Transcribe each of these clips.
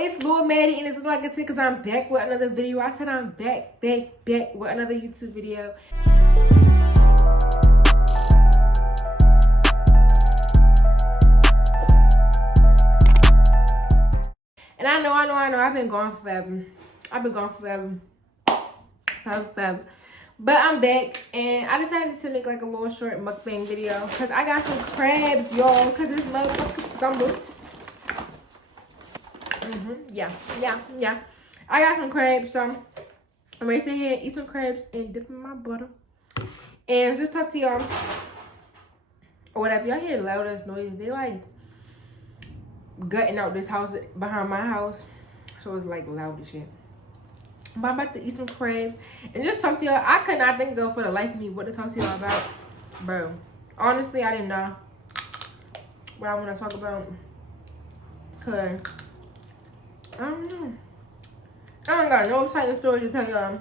it's Lord Maddie, and it's like it's because I'm back with another video. I said I'm back with another YouTube video. And I know, I've been gone forever. Forever. But I'm back, and I decided to make like a little short mukbang video because I got some crabs, y'all, because it's motherfucking summer. Yeah. I got some crabs, so I'm ready to sit here, eat some crabs, and dip in my butter. And just talk to y'all. Or whatever. Y'all hear loud ass noise. They like gutting out this house behind my house. So it's like loud as shit. But I'm about to eat some crabs and just talk to y'all. I could not think of for the life of me what to talk to y'all about. Bro. Honestly, I didn't know what I want to talk about. Cause I don't know. I don't got no exciting story to tell y'all.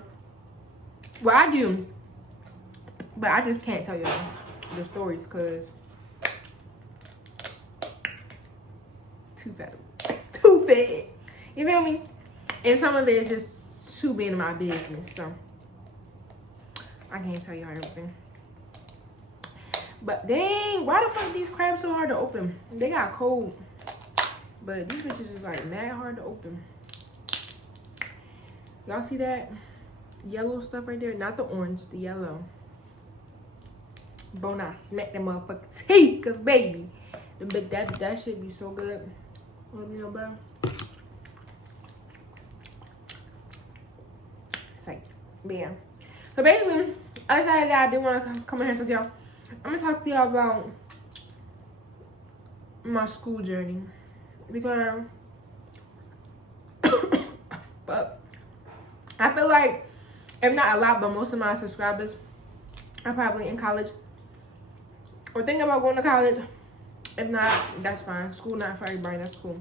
Well, I do. But I just can't tell y'all the stories because too bad. You feel me? And some of it is just too big in my business. So I can't tell y'all everything. But dang, why the fuck these crabs so hard to open? They got cold. But these bitches is like mad hard to open. Y'all see that yellow stuff right there? Not the orange, the yellow. Bone, I smack them motherfucking teeth, cause baby, that shit be so good. Let me know, bro. It's like, yeah. So basically, I decided that I didn't want to come in here and talk to y'all. I'm gonna talk to y'all about my school journey because but I feel like, if not a lot, but most of my subscribers are probably in college or thinking about going to college. If not, that's fine. School not for everybody, that's cool.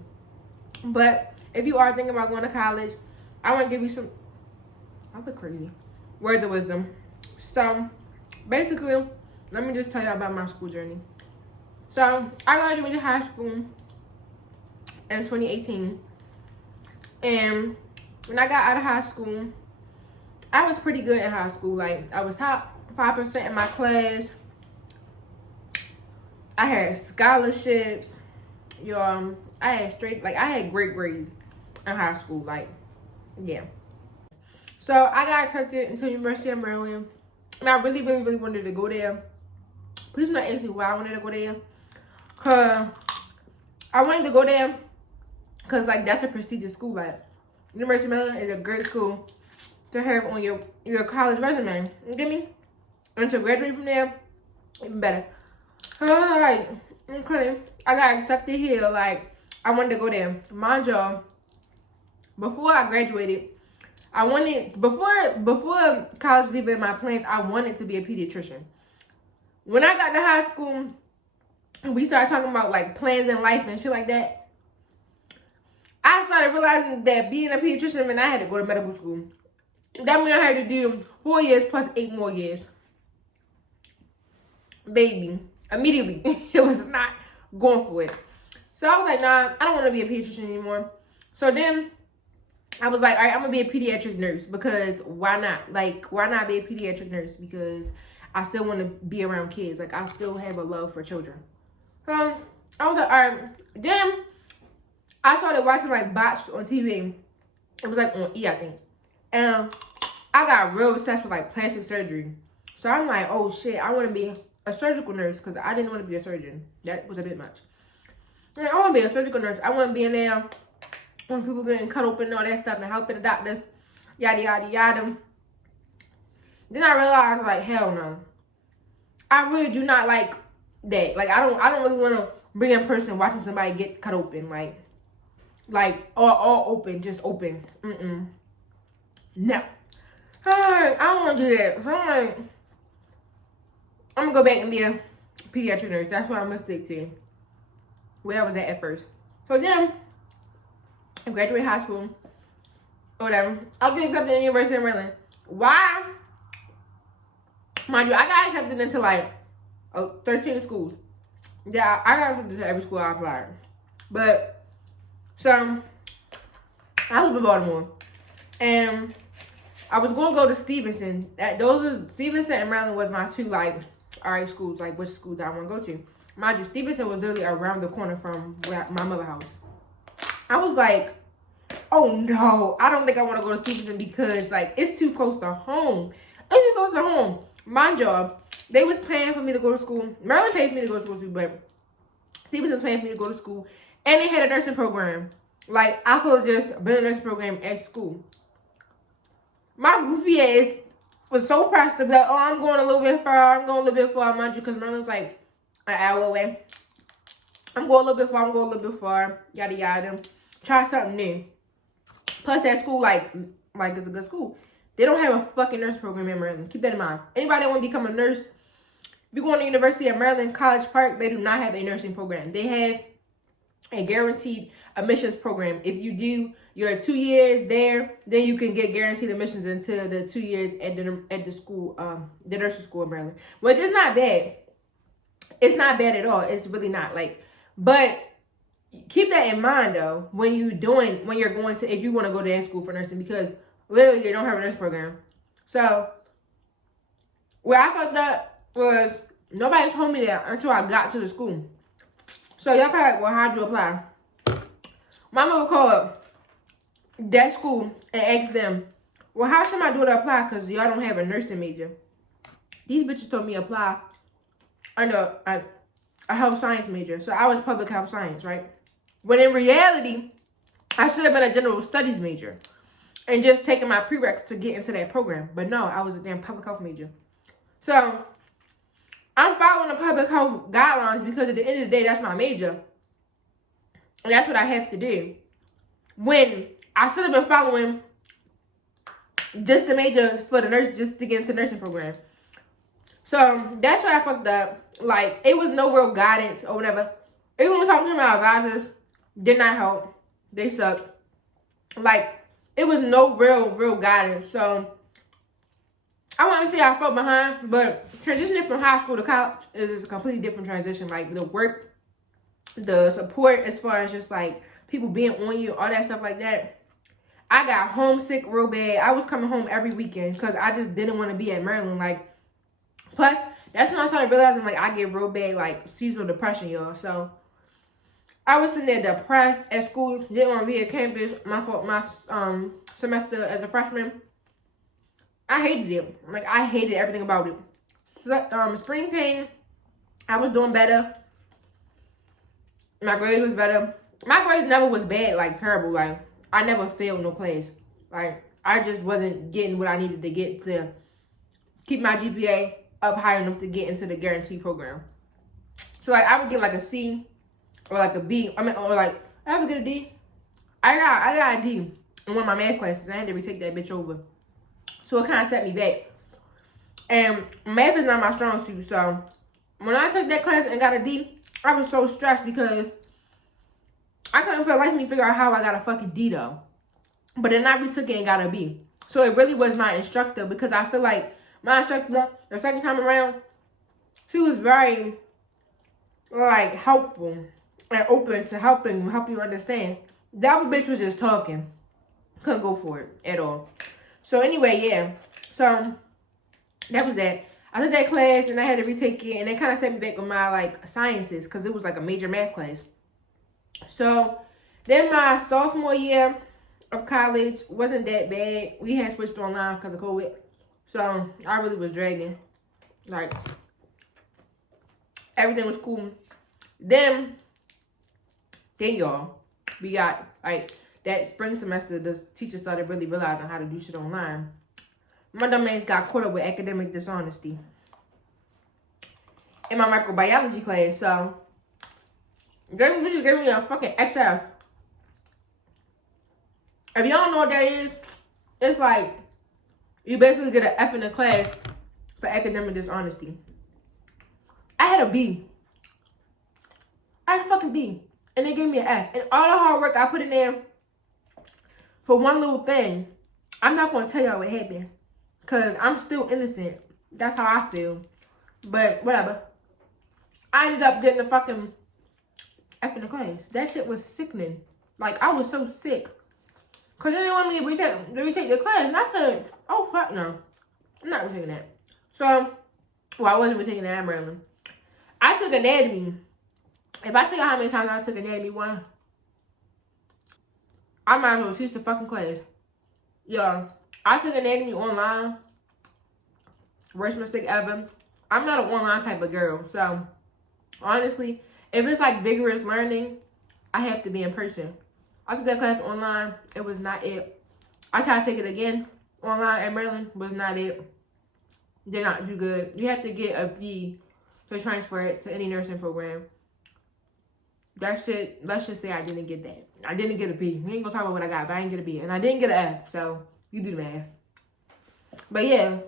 But if you are thinking about going to college, I want to give you some, I look crazy, words of wisdom. So basically, let me just tell you about my school journey. So I graduated high school in 2018. And when I got out of high school, I was pretty good in high school. Like, I was top 5% in my class. I had scholarships. I had great grades in high school. Like, yeah. So I got accepted into the University of Maryland. And I really wanted to go there. Please do not ask me why I wanted to go there. Cause I wanted to go there because like that's a prestigious school. Like, University of Maryland is a great school to have on your college resume. You get me? And to graduate from there, even better. Alright, okay. I got accepted here. Like, I wanted to go there. Mind y'all, before I graduated, before college was even in my plans, I wanted to be a pediatrician. When I got to high school and we started talking about like plans in life and shit like that, I started realizing that being a pediatrician meant I had to go to medical school. That meant I had to do 4 years plus 8 more years. Baby, immediately, it was not going for it. So I was like, nah, I don't want to be a pediatrician anymore. So then I was like, all right, I'm going to be a pediatric nurse because why not? Like, why not be a pediatric nurse? Because I still want to be around kids. Like, I still have a love for children. So I was like, all right. Then I started watching like Botched on TV. It was like on E, I think. And I got real obsessed with like plastic surgery. So I'm like, oh shit, I want to be a surgical nurse because I didn't want to be a surgeon. That was a bit much. And I want to be a surgical nurse. I want to be in there when people getting cut open and all that stuff and helping the doctor, yada yada yada. Then I realized like, hell no. I really do not like that. Like, I don't really want to be in person watching somebody get cut open. Like all open, just open. No. I don't want to do that. So I'm going to go back and be a pediatric nurse. That's what I'm going to stick to. Where I was at first. So then, I graduated high school. Or whatever. I'll get accepted in the University of Maryland. Why? Mind you, I got accepted into like 13 schools. Yeah, I got accepted to every school I applied. But, so, I live in Baltimore. And I was going to go to Stevenson. Stevenson and Maryland was my two, like, alright schools, like, which schools I want to go to. Mind you, Stevenson was literally around the corner from my mother's house. I was like, oh no, I don't think I want to go to Stevenson because, like, it's too close to home. It's too close to home. Mind you, they was paying for me to go to school. Maryland paid for me to go to school too, but Stevenson was paying for me to go to school. And they had a nursing program. Like, I could have just been in a nursing program at school. My goofy ass was so pressed to be like, oh, I'm going a little bit far. I'm going a little bit far, mind you, because Maryland's like an hour away. I'm going a little bit far. I'm going a little bit far. Yada, yada. Try something new. Plus, that school, like it's a good school. They don't have a fucking nurse program in Maryland. Keep that in mind. Anybody that want to become a nurse, if you go to the University of Maryland, College Park, they do not have a nursing program. They have a guaranteed admissions program. If you do your 2 years there, then you can get guaranteed admissions into the 2 years at the school, the nursing school in Maryland, which is not bad. It's not bad at all. It's really not. Like, but keep that in mind though when you're going to, if you want to go to that school for nursing, because literally they don't have a nurse program. So where I fucked up was nobody told me that until I got to the school. So y'all probably like, well, how'd you apply? My mother called that school and asked them, well, how should my daughter apply? Because y'all don't have a nursing major. These bitches told me apply under a health science major. So I was public health science, right? When in reality, I should have been a general studies major and just taken my prereqs to get into that program. But no, I was a damn public health major. So I'm following the public health guidelines because at the end of the day, that's my major. And that's what I have to do. When I should have been following just the major for the nurse, just to get into the nursing program. So that's why I fucked up. Like, it was no real guidance or whatever. Even when talking to my advisors, did not help. They sucked. Like, it was no real guidance. So I want to say I fell behind, but transitioning from high school to college is a completely different transition. Like, the work, the support as far as just, like, people being on you, all that stuff like that. I got homesick real bad. I was coming home every weekend because I just didn't want to be at Maryland. Like, plus, that's when I started realizing, like, I get real bad, like, seasonal depression, y'all. So I was sitting there depressed at school, didn't want to be at campus. My semester as a freshman. I hated it. Like, I hated everything about it. So, spring came. I was doing better. My grades was better. My grades never was bad, like, terrible. Like, I never failed no class. Like, I just wasn't getting what I needed to get to keep my GPA up high enough to get into the guarantee program. So, like, I would get, like, a C or, like, a B. I mean, or, like, I ever get a D? I got a D in one of my math classes. I had to retake that bitch over. So it kind of set me back. And math is not my strong suit. So when I took that class and got a D, I was so stressed because I couldn't for the life of me figure out how I got a fucking D though. But then I retook it and got a B. So it really was my instructor, because I feel like my instructor, the second time around, she was very, like, helpful and open to help you understand. That bitch was just talking. Couldn't go for it at all. So anyway, yeah. So that was that. I took that class and I had to retake it, and it kind of set me back with my, like, sciences, because it was like a major math class. So then my sophomore year of college wasn't that bad. We had switched online because of COVID. So I really was dragging. Like, everything was cool. Then y'all, we got, like, that spring semester, the teachers started really realizing how to do shit online. My dumb ass got caught up with academic dishonesty in my microbiology class. So, they just gave me a fucking XF. If y'all don't know what that is, it's like, you basically get an F in the class for academic dishonesty. I had a B. I had a fucking B. And they gave me an F. And all the hard work I put in there for one little thing, I'm not going to tell y'all what happened. Because I'm still innocent. That's how I feel. But whatever. I ended up getting a fucking F in the class. That shit was sickening. Like, I was so sick. Because they didn't want me to retake the class. And I said, oh, fuck no. I'm not retaking that. So, well, I wasn't retaking that in Maryland. I took anatomy. If I tell you how many times I took anatomy 1, I might as well teach the fucking class. Yo, I took anatomy online. Worst mistake ever. I'm not an online type of girl. So, honestly, if it's like vigorous learning, I have to be in person. I took that class online. It was not it. I tried to take it again online at Maryland. Was not it. Did not do good. You have to get a B to transfer it to any nursing program. That shit, let's just say I didn't get that. I didn't get a B. We ain't gonna talk about what I got, but I didn't get a B. And I didn't get an F, so you do the math. But yeah.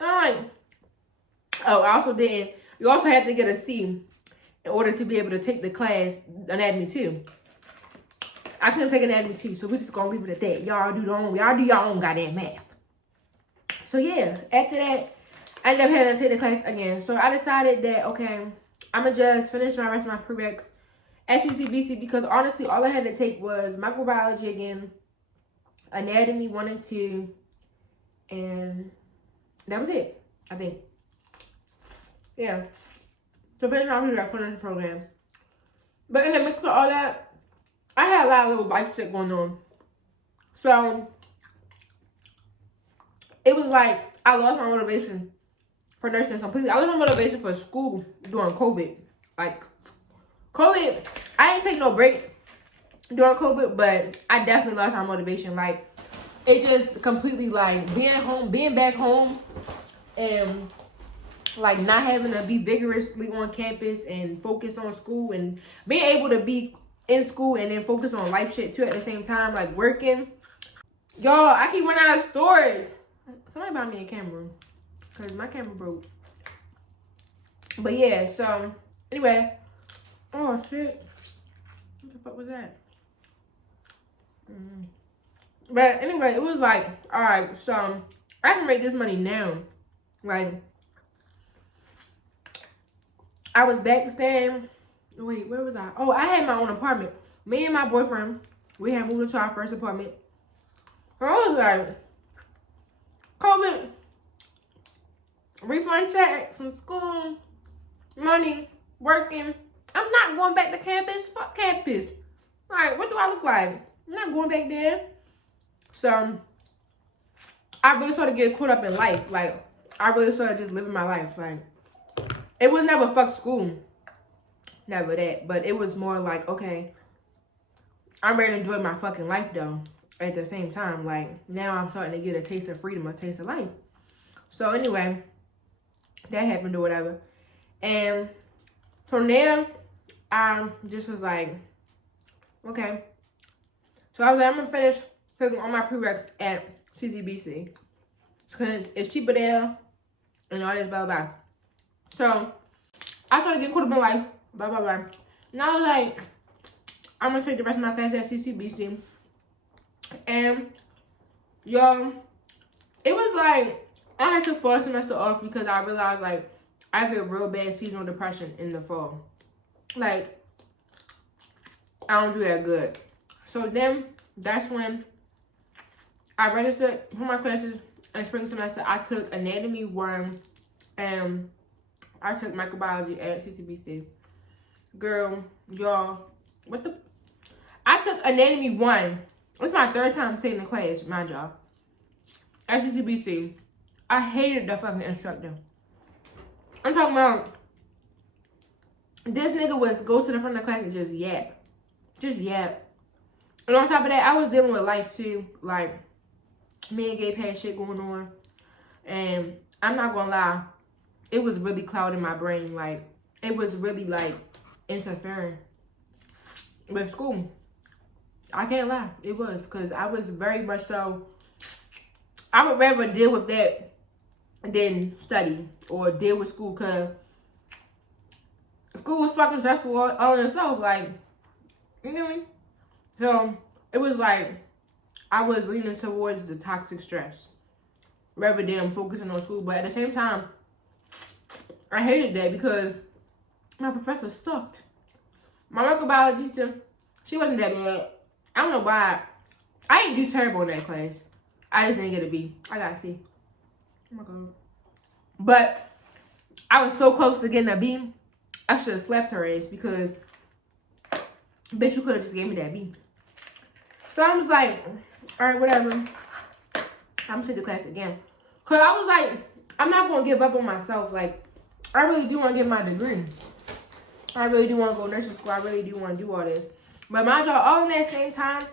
Alright. Oh, I also didn't. You also have to get a C in order to be able to take the class anatomy 2. I couldn't take anatomy 2, so we're just gonna leave it at that. Y'all do your own goddamn math. So yeah, after that, I ended up having to take the class again. So I decided that, okay, I'm going to just finish my rest of my prereqs at CCBC because honestly, all I had to take was microbiology again, anatomy 1 and 2, and that was it, I think. Yeah. So finish my prereqs for this program. But in the mix of all that, I had a lot of little life shit going on. So it was like I lost my motivation for nursing completely. I lost my motivation for school during COVID. Like, COVID, I didn't take no break during COVID, but I definitely lost my motivation. Like, it just completely, like, being back home, and, like, not having to be vigorously on campus and focus on school, and being able to be in school and then focus on life shit, too, at the same time, like, working. Y'all, I keep running out of storage. Somebody buy me a camera, because my camera broke. But yeah, so, anyway. Oh, shit. What the fuck was that? But anyway, it was like, alright, so, I can make this money now. Like, I was back staying. Wait, where was I? Oh, I had my own apartment. Me and my boyfriend, we had moved into our first apartment. So I was like, COVID, refund check from school, money, working. I'm not going back to campus. Fuck campus. All right, what do I look like? I'm not going back there. So I really started getting caught up in life. Like, I really started just living my life. Like, it was never fuck school. Never that. But it was more like, okay, I'm ready to enjoy my fucking life, though. At the same time, like, now I'm starting to get a taste of freedom, a taste of life. So, anyway, that happened or whatever. And from there, I just was like, okay. So, I was like, I'm going to finish taking all my prereqs at CCBC. Because it's cheaper there and all this, blah, blah, blah. So, I started getting caught up in life, blah, blah, blah. And I was like, I'm going to take the rest of my class at CCBC. And, y'all, it was like, I had to fall semester off because I realized, like, I get real bad seasonal depression in the fall. Like, I don't do that good. So then, that's when I registered for my classes in spring semester. I took anatomy 1 and I took microbiology at CCBC. Girl, y'all, what the? I took anatomy 1. It's my 3rd time taking the class, mind y'all. At CCBC. I hated the fucking instructor. I'm talking about, this nigga was go to the front of the class and just yap. Just yap. And on top of that, I was dealing with life too. Like, me and Gabe had shit going on. And I'm not gonna lie, it was really clouding my brain. Like, it was really, like, interfering with school. I can't lie. It was. Because I was very much so, I would rather deal with that than study or deal with school. Because school was fucking stressful all in itself. Like, you know what I mean? So, it was like, I was leaning towards the toxic stress rather than focusing on school. But at the same time, I hated that because my professor sucked. My microbiology teacher, she wasn't that bad. I don't know why I didn't do terrible in that class. I just didn't get a B. I got a C. Oh my God. But I was so close to getting a B. I should have slapped her ass because, bitch, you could have just gave me that B. So I was like, all right, whatever. I'm gonna take the class again. Cause I was like, I'm not gonna give up on myself. Like, I really do want to get my degree. I really do want to go nursing school. I really do want to do all this. But mind y'all, all in that same time,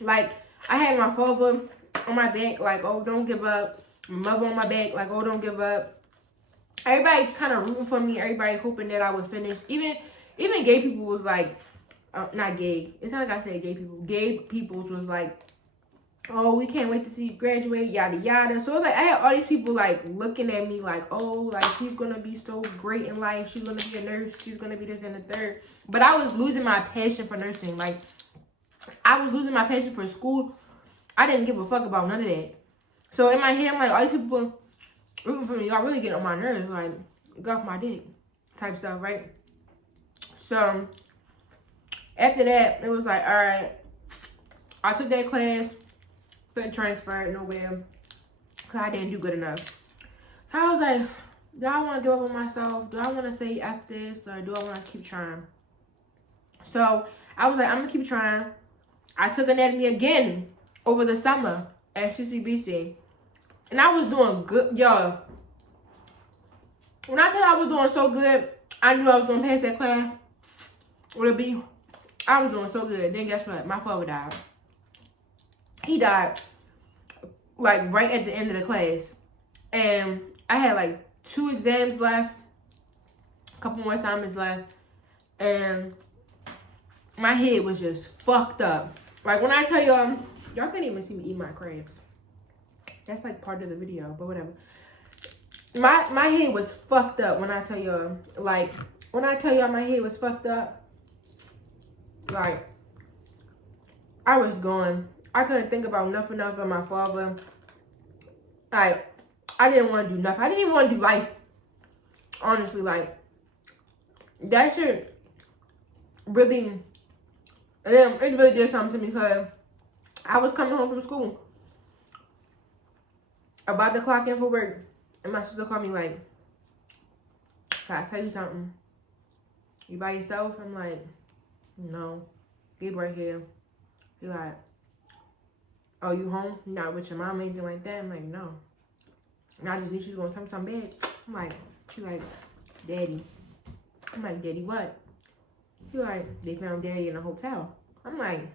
like, I had my father on my back, like, oh, don't give up. My mother on my back, like, oh, don't give up. Everybody kind of rooting for me. Everybody hoping that I would finish. Even gay people was like, not gay. It's not like I said gay people. Gay people was like, oh, we can't wait to see you graduate, yada, yada. So it's like, I had all these people, like, looking at me like, oh, like, she's going to be so great in life. She's going to be a nurse. She's going to be this and the third. But I was losing my passion for nursing. Like, I was losing my passion for school. I didn't give a fuck about none of that. So in my head, I'm like, all these people rooting for me, y'all really getting on my nerves. Like, get off my dick type stuff, right? So after that, it was like, all right, I took that class. Couldn't transfer nowhere because I didn't do good enough. So I was like, do I want to give up on myself? Do I want to say F this or do I want to keep trying? So I was like, I'm going to keep trying. I took anatomy again over the summer at CCBC. And I was doing good. Yo, when I said I was doing so good, I knew I was going to pass that class with a B. I was doing so good. Then guess what? My father died. He died, like, right at the end of the class. And I had, like, 2 exams left. A couple more assignments left. And my head was just fucked up. Like, when I tell y'all, y'all couldn't even see me eat my crabs. That's, like, part of the video, but whatever. My head was fucked up when I tell y'all. Like, when I tell y'all my head was fucked up, like, I was gone. I couldn't think about nothing else but my father. Like, I didn't want to do nothing. I didn't even want to do life. Honestly, like, that shit really, it really did something to me because I was coming home from school, about to clock in for work, and my sister called me like, can I tell you something? You by yourself? I'm like, no. Gabe right here. He like, oh, you home? Not with your mom or anything like that? I'm like, no. And I just knew she was going to tell me something bad. I'm like, she like, Daddy. I'm like, Daddy what? He like, they found Daddy in a hotel. I'm like,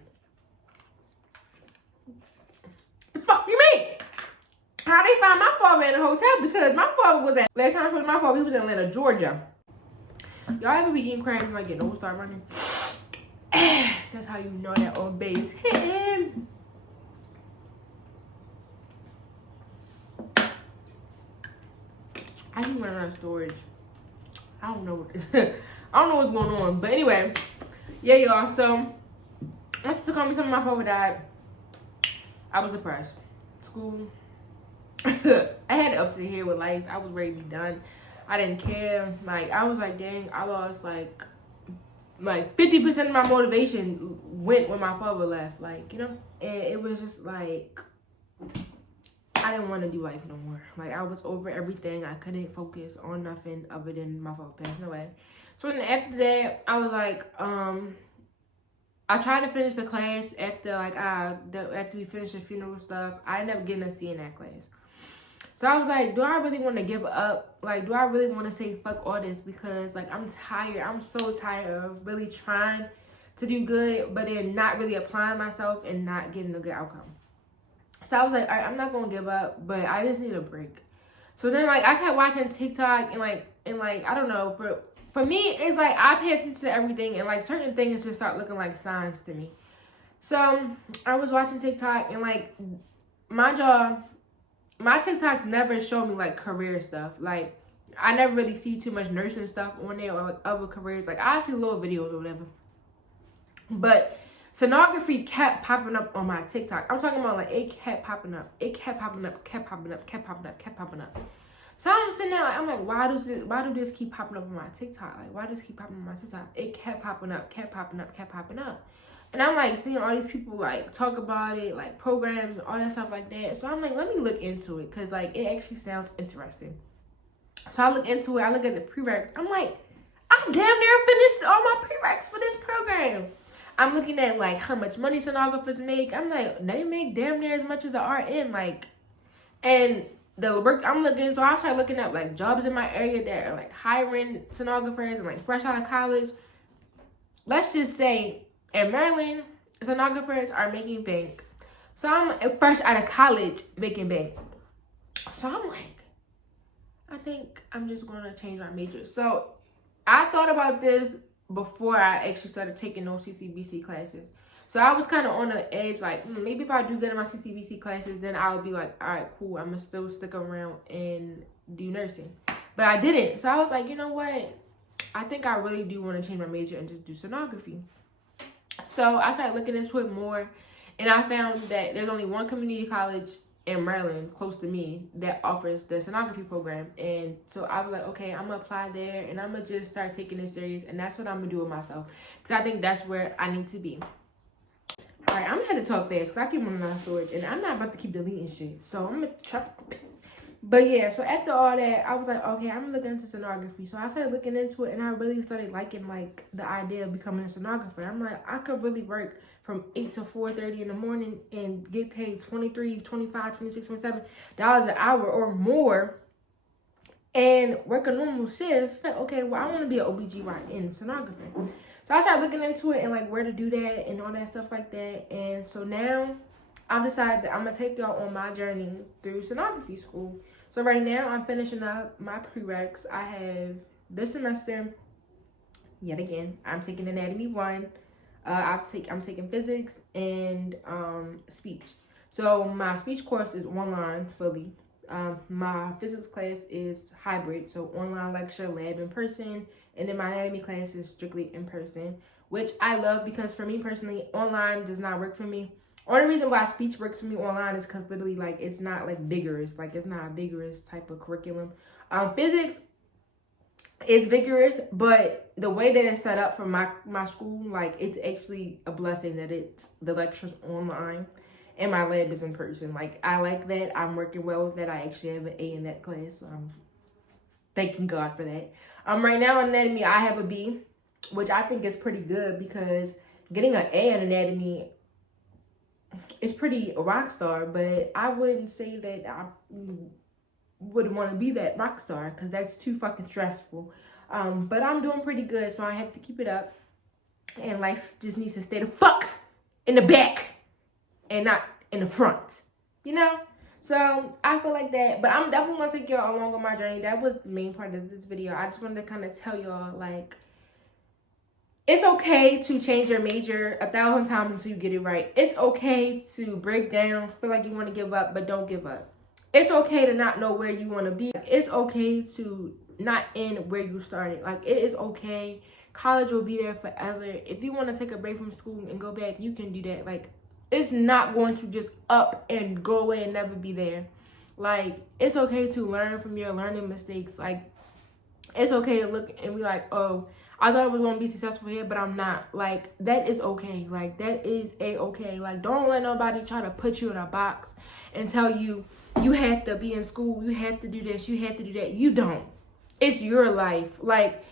the fuck you mean? How they found my father in a hotel? Because my father was at, last time I was my father, he was in Atlanta, Georgia. Y'all ever be eating crabs and like your nose start running? That's how you know that old base hit him. I keep running out of storage. I don't know what I don't know what's going on. But anyway, yeah, y'all. So my sister called me something my father died. I was depressed. School. I had it up to here with life. I was ready to be done. I didn't care. Like, I was like, dang, I lost like 50% of my motivation went when my father left. Like, you know? And it was just like, I didn't want to do life no more. Like, I was over everything. I couldn't focus on nothing other than my father passing away. So then after that, I was like, I tried to finish the class after after we finished the funeral stuff. I ended up getting a C in that class. So I was like, do I really want to give up? Like, do I really want to say fuck all this? Because, like, I'm tired. I'm so tired of really trying to do good, but then not really applying myself and not getting a good outcome. So I was like, all right, I'm not going to give up, but I just need a break. So then, like, I kept watching TikTok and I don't know, but for me, it's like I pay attention to everything and, like, certain things just start looking like signs to me. So I was watching TikTok and, like, mind y'all, my TikToks never show me, like, career stuff. Like, I never really see too much nursing stuff on there or, like, other careers. Like, I see little videos or whatever. But sonography kept popping up on my TikTok. I'm talking about, like, it kept popping up. It kept popping up, kept popping up, kept popping up, kept popping up. So I'm sitting there, like, I'm like, why do this keep popping up on my TikTok? Like, why does this keep popping on my TikTok? It kept popping up, kept popping up, kept popping up. And I'm like seeing all these people like talk about it, like programs and all that stuff like that. So I'm like, let me look into it, because like it actually sounds interesting. So I look into it, I look at the prereqs. I'm like, I damn near finished all my prereqs for this program. I'm looking at like how much money sonographers make. I'm like, they make damn near as much as the RN, like, and the work I'm looking. So I started looking at like jobs in my area that are like hiring sonographers and like fresh out of college. Let's just say in Maryland, sonographers are making bank. So I'm fresh out of college making bank. So I'm like, I think I'm just gonna change my major. So I thought about this before I actually started taking those CCBC classes. So I was kind of on the edge, like, maybe if I do good in my CCBC classes, then I would be like, all right, cool, I'm gonna still stick around and do nursing. But I didn't. So I was like, you know what? I think I really do want to change my major and just do sonography. So I started looking into it more, and I found that there's only one community college in Maryland close to me that offers the sonography program. And so I was like, okay, I'm gonna apply there, and I'm gonna just start taking it serious, and that's what I'm gonna do with myself, because I think that's where I need to be. All right, I'm gonna have to talk fast because I keep running out of storage, and I'm not about to keep deleting shit, so I'm gonna try. But yeah, so after all that, I was like, okay, I'm looking into sonography. So I started looking into it, and I really started liking like the idea of becoming a sonographer. I'm like, I could really work from 8 to 4:30 in the morning and get paid $23, $25, $26, $27 an hour or more, and work a normal shift. Like, okay, well, I want to be an OBGYN sonographer. So I started looking into it and like where to do that and all that stuff like that. And so now I've decided that I'm gonna take y'all on my journey through sonography school. So right now I'm finishing up my prereqs. I have this semester, yet again, I'm taking anatomy 1. I'm taking physics and speech. So my speech course is online fully. My physics class is hybrid, so online lecture, lab in person, and then my anatomy class is strictly in person, which I love because for me personally, online does not work for me. Only reason why speech works for me online is because literally, like, it's not like vigorous, like it's not a vigorous type of curriculum. Physics is vigorous, but the way that it's set up for my school, like, it's actually a blessing that it's the lectures online and my lab is in person. Like, I like that. I'm working well with that. I actually have an A in that class, so I'm thanking God for that. Right now in anatomy, I have a B, which I think is pretty good because getting an A in anatomy is pretty rock star, but I wouldn't say that I would want to be that rock star because that's too fucking stressful. But I'm doing pretty good, so I have to keep it up. And life just needs to stay the fuck in the back and not in the front, you know? So I feel like that, but I'm definitely gonna take y'all along on my journey. That was the main part of this video. I just wanted to kind of tell y'all, like, it's okay to change your major 1,000 times until you get it right. It's okay to break down, feel like you want to give up, but don't give up. It's okay to not know where you want to be. It's okay to not end where you started. Like, it is okay. College will be there forever. If you want to take a break from school and go back, you can do that. Like, it's not going to just up and go away and never be there. Like, it's okay to learn from your learning mistakes. Like, it's okay to look and be like, oh, I thought I was going to be successful here, but I'm not. Like, that is okay. Like, that is a-okay. Like, don't let nobody try to put you in a box and tell you, you have to be in school, you have to do this, you have to do that. You don't. It's your life. Like,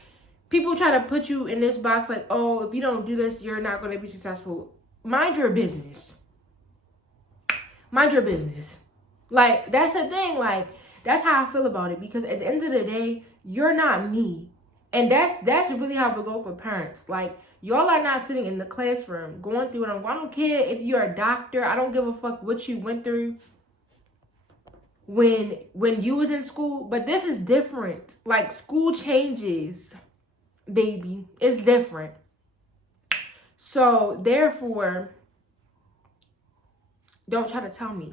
people try to put you in this box like, oh, if you don't do this, you're not going to be successful. Mind your business. Mind your business. Like, that's the thing. Like, that's how I feel about it. Because at the end of the day, you're not me. And that's really how it go for parents. Like, y'all are not sitting in the classroom going through it. I don't care if you're a doctor. I don't give a fuck what you went through when you was in school. But this is different. Like, school changes, baby. It's different. So, therefore, don't try to tell me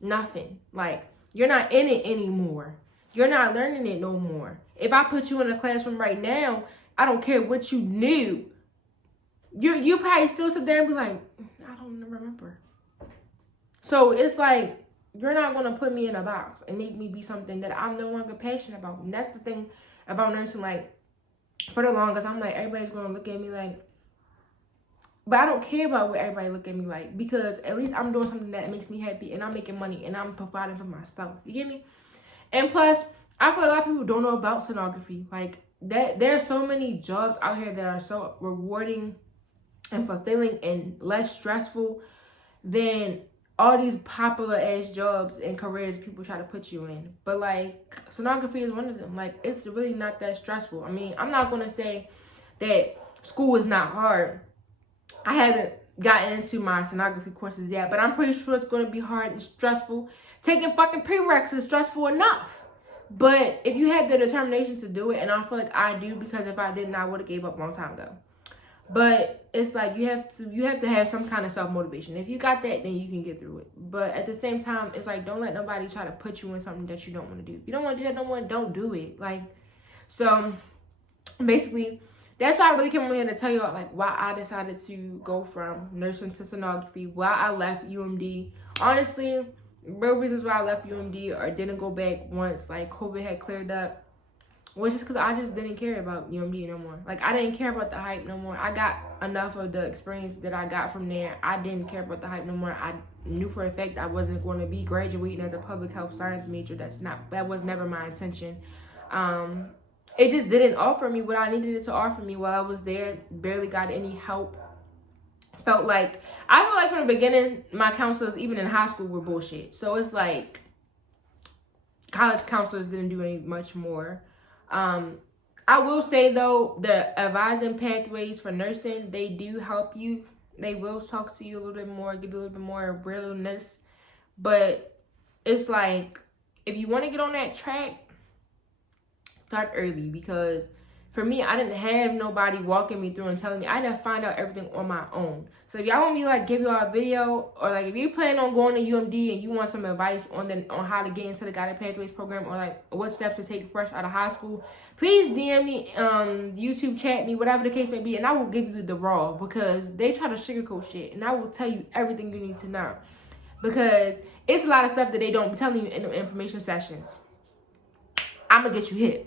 nothing. Like, you're not in it anymore. You're not learning it no more. If I put you in a classroom right now, I don't care what you knew. You probably still sit there and be like, I don't remember. So, it's like, you're not going to put me in a box and make me be something that I'm no longer passionate about. And that's the thing about nursing. Like, for the longest, I'm like, everybody's going to look at me like, But I don't care about what everybody look at me like, because at least I'm doing something that makes me happy, and I'm making money, and I'm providing for myself. You get me? And plus, I feel like a lot of people don't know about sonography. Like, that there's so many jobs out here that are so rewarding and fulfilling and less stressful than all these popular ass jobs and careers people try to put you in. But like, sonography is one of them. Like, it's really not that stressful. I mean, I'm not gonna say that school is not hard. I haven't gotten into my sonography courses yet, but I'm pretty sure it's gonna be hard and stressful. Taking fucking prereqs is stressful enough. But if you have the determination to do it, and I feel like I do, because if I didn't, I would have gave up a long time ago. But it's like you have to have some kind of self-motivation. If you got that, then you can get through it. But at the same time, it's like, don't let nobody try to put you in something that you don't want to do. If you don't want to do that no more, don't do it. Like, so basically, that's why I really came over here to tell y'all like why I decided to go from nursing to sonography, why I left UMD. Honestly, real reasons why I left UMD or didn't go back once like COVID had cleared up was just because I just didn't care about UMD no more. Like, I didn't care about the hype no more. I got enough of the experience that I got from there. I didn't care about the hype no more. I knew for a fact I wasn't going to be graduating as a public health science major. That was never my intention. It just didn't offer me what I needed it to offer me while I was there. Barely got any help. I feel like from the beginning, my counselors, even in high school, were bullshit. So it's like, college counselors didn't do any much more. I will say though, the advising pathways for nursing, they do help you. They will talk to you a little bit more, give you a little bit more realness. But it's like, if you want to get on that track, start early, because for me, I didn't have nobody walking me through and telling me. I had to find out everything on my own. So if y'all want me to like give y'all a video, or like if you plan on going to UMD and you want some advice on how to get into the Guided Pathways program, or like what steps to take fresh out of high school, please DM me, YouTube chat me, whatever the case may be, and I will give you the raw, because they try to sugarcoat shit, and I will tell you everything you need to know, because it's a lot of stuff that they don't be telling you in the information sessions. I'm gonna get you hit.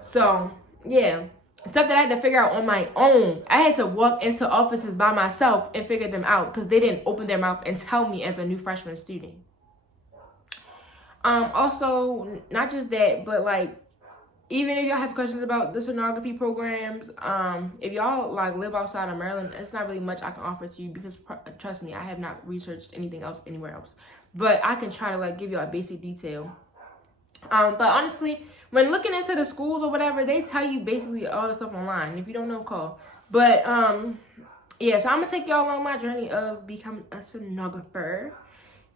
So yeah, stuff that I had to figure out on my own. I had to walk into offices by myself and figure them out, because they didn't open their mouth and tell me as a new freshman student. Also, not just that, but like, even if y'all have questions about the sonography programs, if y'all like live outside of Maryland, it's not really much I can offer to you, because trust me, I have not researched anything else anywhere else. But I can try to like give y'all a basic detail. But honestly, when looking into the schools or whatever, they tell you basically all the stuff online. If you don't know, call. But yeah, so I'm gonna take y'all along my journey of becoming a sonographer.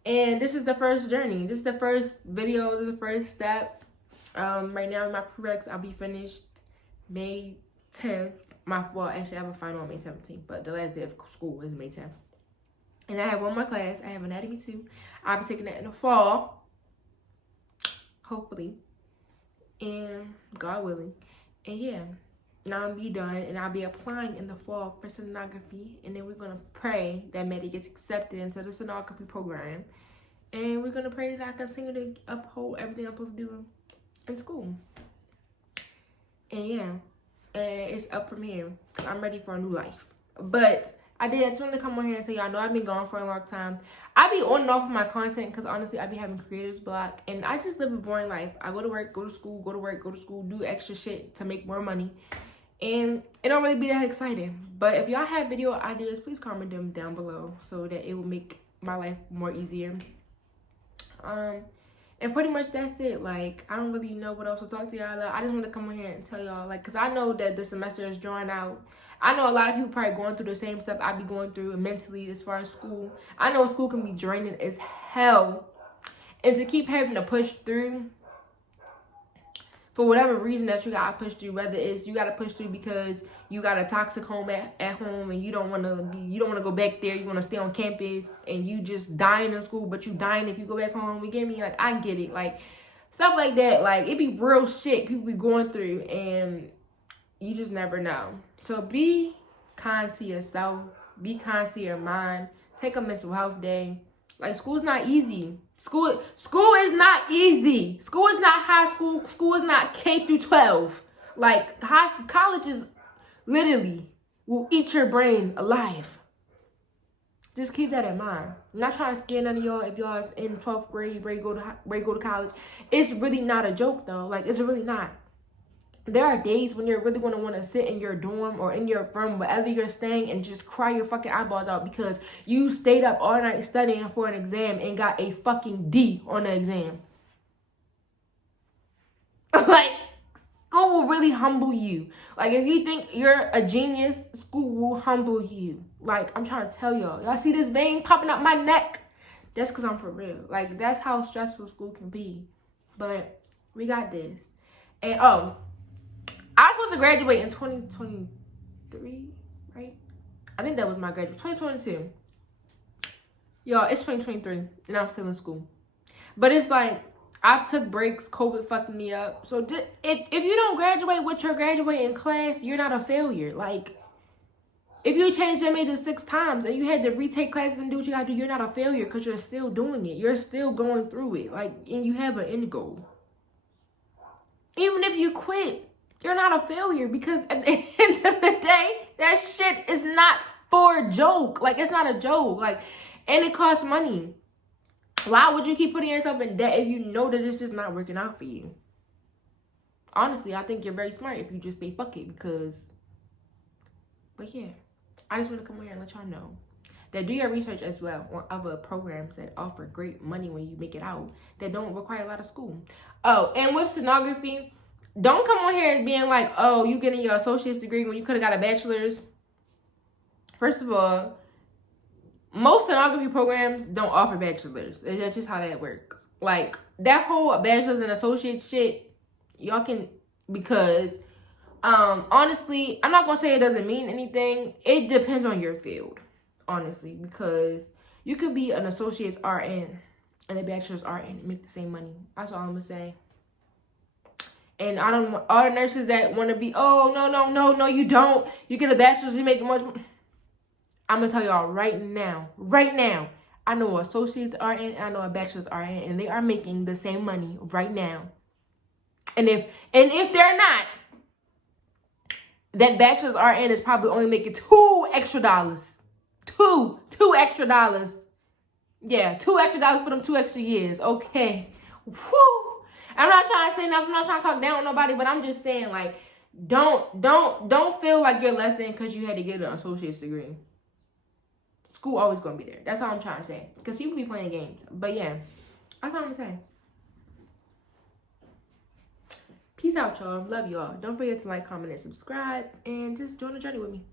And this is the first journey. This is the first video. This is the first step. Right now in my prereqs, I'll be finished May 10th. Actually, I have a final on May 17th, but the last day of school is May 10th. And I have one more class. I have anatomy 2. I'll be taking that in the fall, hopefully, and God willing. And yeah, now I'll be done, and I'll be applying in the fall for sonography, and then we're gonna pray that Maddie gets accepted into the sonography program, and we're gonna pray that I continue to uphold everything I'm supposed to do in school. And yeah, and it's up from here. I'm ready for a new life. But I just wanted to come on here and tell y'all, I know I've been gone for a long time. I be on and off of my content because honestly, I be having creators block. And I just live a boring life. I go to work, go to school, go to work, go to school, do extra shit to make more money. And it don't really be that exciting. But if y'all have video ideas, please comment them down below so that it will make my life more easier. And pretty much that's it. Like, I don't really know what else to talk to y'all about. I just want to come on here and tell y'all, like, because I know that the semester is drawn out. I know a lot of people probably going through the same stuff I be going through mentally as far as school. I know school can be draining as hell. And to keep having to push through for whatever reason that you got to push through, whether it's you got to push through because you got a toxic home at home and you don't want to go back there, you want to stay on campus, and you just dying in school, but you dying if you go back home. You get me? Like, I get it. Like, stuff like that. Like, it be real shit people be going through, and you just never know. So be kind to yourself. Be kind to your mind. Take a mental health day. Like, school's not easy. School is not easy. School is not high school. School is not K through 12. Like, college is literally will eat your brain alive. Just keep that in mind. I'm not trying to scare none of y'all if y'all is in 12th grade, ready to go to college. It's really not a joke, though. Like, it's really not. There are days when you're really going to want to sit in your dorm or in your room, wherever you're staying, and just cry your fucking eyeballs out because you stayed up all night studying for an exam and got a fucking D on the exam. Like, school will really humble you. Like, if you think you're a genius, school will humble you. Like, I'm trying to tell y'all. Y'all see this vein popping up my neck? That's because I'm for real. Like, that's how stressful school can be. But we got this. And, I was supposed to graduate in 2023, right? I think that was my graduation. 2022. Y'all, it's 2023, and I'm still in school. But it's like, I've took breaks. COVID fucking me up. So if you don't graduate with your graduating class, you're not a failure. Like, if you changed your major 6 times and you had to retake classes and do what you gotta do, you're not a failure because you're still doing it. You're still going through it. Like, and you have an end goal. Even if you quit, you're not a failure because at the end of the day, that shit is not for a joke. Like, it's not a joke. Like, and it costs money. Why would you keep putting yourself in debt if you know that it's just not working out for you? Honestly, I think you're very smart if you just say fuck it because... But yeah, I just want to come here and let y'all know that do your research as well on other programs that offer great money when you make it out that don't require a lot of school. Oh, and with sonography, don't come on here being like, oh, you getting your associate's degree when you could have got a bachelor's. First of all, most sonography programs don't offer bachelor's. That's just how that works. Like, that whole bachelor's and associate's shit, y'all can, because, honestly, I'm not going to say it doesn't mean anything. It depends on your field, honestly, because you could be an associate's RN and a bachelor's RN and make the same money. That's all I'm going to say. And I don't want all the nurses that want to be, oh, no, you don't. You get a bachelor's, you make much money. I'm going to tell y'all right now, I know associates RN and I know a bachelor's RN, and they are making the same money right now. And if they're not, that bachelor's RN is probably only making $2 extra. $2 extra. Yeah, $2 extra for them 2 extra years. Okay. Whew. I'm not trying to say nothing. I'm not trying to talk down on nobody, but I'm just saying, like, don't feel like you're less than because you had to get an associate's degree. School always gonna be there. That's all I'm trying to say. Because people be playing games. But yeah, that's all I'm saying. Peace out, y'all. Love y'all. Don't forget to like, comment, and subscribe. And just join the journey with me.